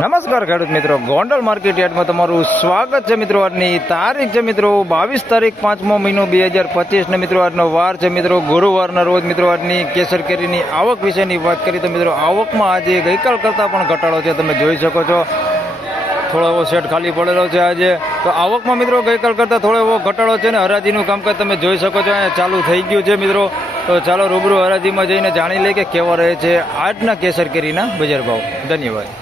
નમસ્કાર ખેડૂત મિત્રો. ગોંડલ માર્કેટ યાર્ડમાં તમારું સ્વાગત છે મિત્રો. આજની તારીખ છે મિત્રો બાવીસ તારીખ પાંચમો મહિનો બે હજાર પચીસ ને મિત્રો આજનો વાર છે મિત્રો. ગુરુવારના રોજ મિત્રો આજની કેસર કેરીની આવક વિશેની વાત કરી તો મિત્રો આવકમાં આજે ગઈકાલ કરતાં પણ ઘટાડો છે. તમે જોઈ શકો છો. થોડો એવો સેટ ખાલી પડેલો છે આજે. તો આવકમાં મિત્રો ગઈકાલ કરતાં થોડો એવો ઘટાડો છે ને હરાજીનું કામકાજ તમે જોઈ શકો છો. અહીંયા ચાલુ થઈ ગયું છે મિત્રો. તો ચાલો રૂબરૂ હરાજીમાં જઈને જાણી લઈએ કે કેવા રહે છે આજના કેસર કેરીના બજાર ભાવ. ધન્યવાદ.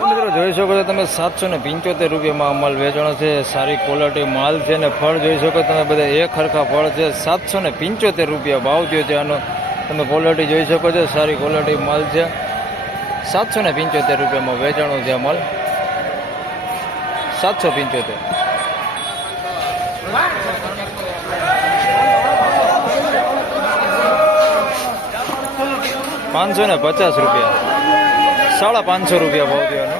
મિત્રો જોઈ શકો છો તમે સાતસો ને પંચોતેર રૂપિયામાં માલ વેચાણો છે. સારી ક્વોલિટી માલ છે ને ફળ જોઈ શકો તમે બધા એક ખરખા ફળ છે. સાતસો ને પંચોતેર રૂપિયા ભાવ થયો છે આનો. તમે ક્વોલિટી જોઈ શકો છો, સારી ક્વોલિટી માલ છે. સાતસો ને પંચોતેર રૂપિયામાં વેચાણો છે માલ. સાતસો પંચોતેર. પાંચસો ને પચાસ રૂપિયા. સાડા પાંચસો રૂપિયા ભાવ દેવાનો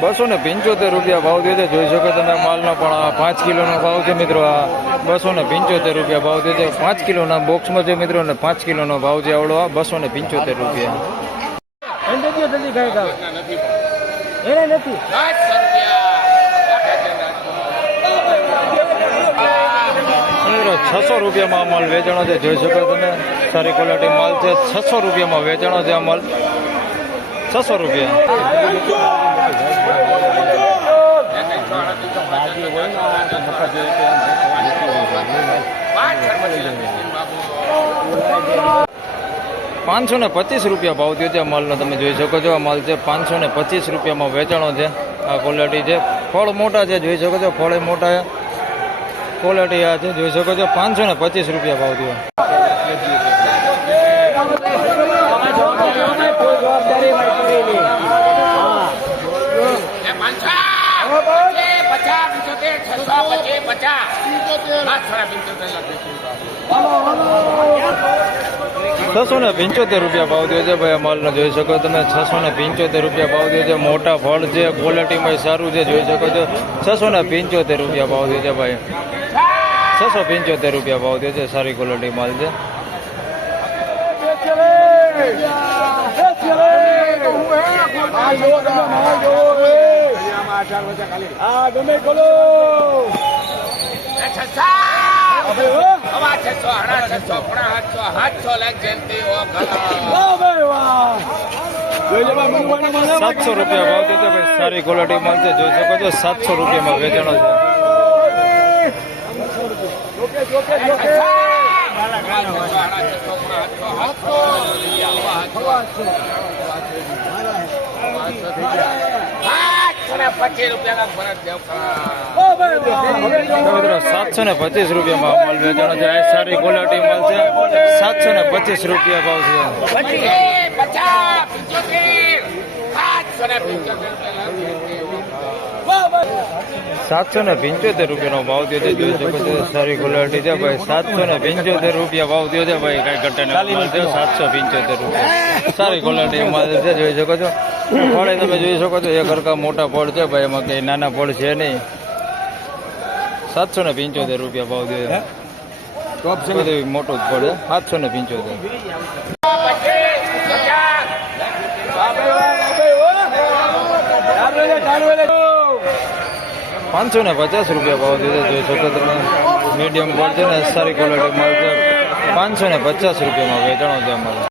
બસો ને પંચોતેર રૂપિયા ભાવ દે જોઈ શકો તમે માલનો પણ પાંચ કિલોનો ભાવ છે મિત્રો. આ બસો ને પંચોતેર રૂપિયા ભાવ દે પાંચ કિલોના બોક્સમાં છે મિત્રો ને પાંચ કિલોનો ભાવ છે આવડો. આ બસો ને પંચોતેર રૂપિયા. મિત્રો છસો રૂપિયામાં અમલ માલ વેચાણો છે. જોઈ શકો તમે સારી ક્વોલિટી માલ છે. છસો રૂપિયામાં વેચાણો છે આ માલ છસો રૂપિયા. પાંચસો ને પચીસ રૂપિયા ભાવ થયો છે માલનો. તમે જોઈ શકો છો, આ માલ છે પાંચસો ને પચીસ રૂપિયામાં વેચાણો છે. આ ક્વોલિટી છે. ફળ મોટા છે, જોઈ શકો છો, ફળ મોટા છે. ક્વોલિટી આ છે, જોઈ શકો છો, પાંચસો ને પચીસ રૂપિયા ભાવ થયો. છસો ને પંચોતેર રૂપિયા ભાવ થયો છે ભાઈ માલનો જોઈ શકો તમે. છસો ને પંચોતેર રૂપિયા ભાવ થયો છે. મોટા ફળ છે ક્વોલિટીમાં સારું છે, જોઈ શકો છો. છસો ને પંચોતેર રૂપિયા ભાવ થયો છે ભાઈ. છસો પંચોતેર રૂપિયા ભાવ થયો છે, સારી ક્વોલિટી માલ છે. સાતસો રૂપિયા ભાવ છે ભાઈ. સારી ક્વોલિટી મળશે જોઈ શકો છો સાતસો રૂપિયામાં વેચાણો છે પચીસ રૂપિયા કા ફરક દેવ તો મિત્રો સાતસો ને પચીસ રૂપિયામાં માલ વેચાણો છે સારી ક્વોલિટી છે સાતસો ને પચીસ રૂપિયા ભાવ છે. સાતસો ને પંચોતેર રૂપિયાનો ભાવ થયો છે. સારી ક્વોલિટી છે ભાઈ. સાતસો ને પંચોતેર રૂપિયા ભાવ થયો છે ભાઈ. કઈ ઘટે સાતસો પંચોતેર રૂપિયા. સારી ક્વોલિટી માલ છે, જોઈ શકો છો. ફળે તમે જોઈ શકો છો એક હરકા મોટા ફળ છે ભાઈ એમાં કઈ નાના ફળ છે નહીં. સાતસો ને પંચોતેર રૂપિયા ભાવ થયો છે બધું મોટું જ ફળ છે? સાતસો ને પંચોતેર. પાંચસો ને પચાસ રૂપિયા ભાવ દીધો જોઈ શકો તમે. મીડિયમ ફળ છે ને સારી ક્વોલિટી મળશે પાંચસો ને પચાસ રૂપિયામાં વેચાણો છે અમારે.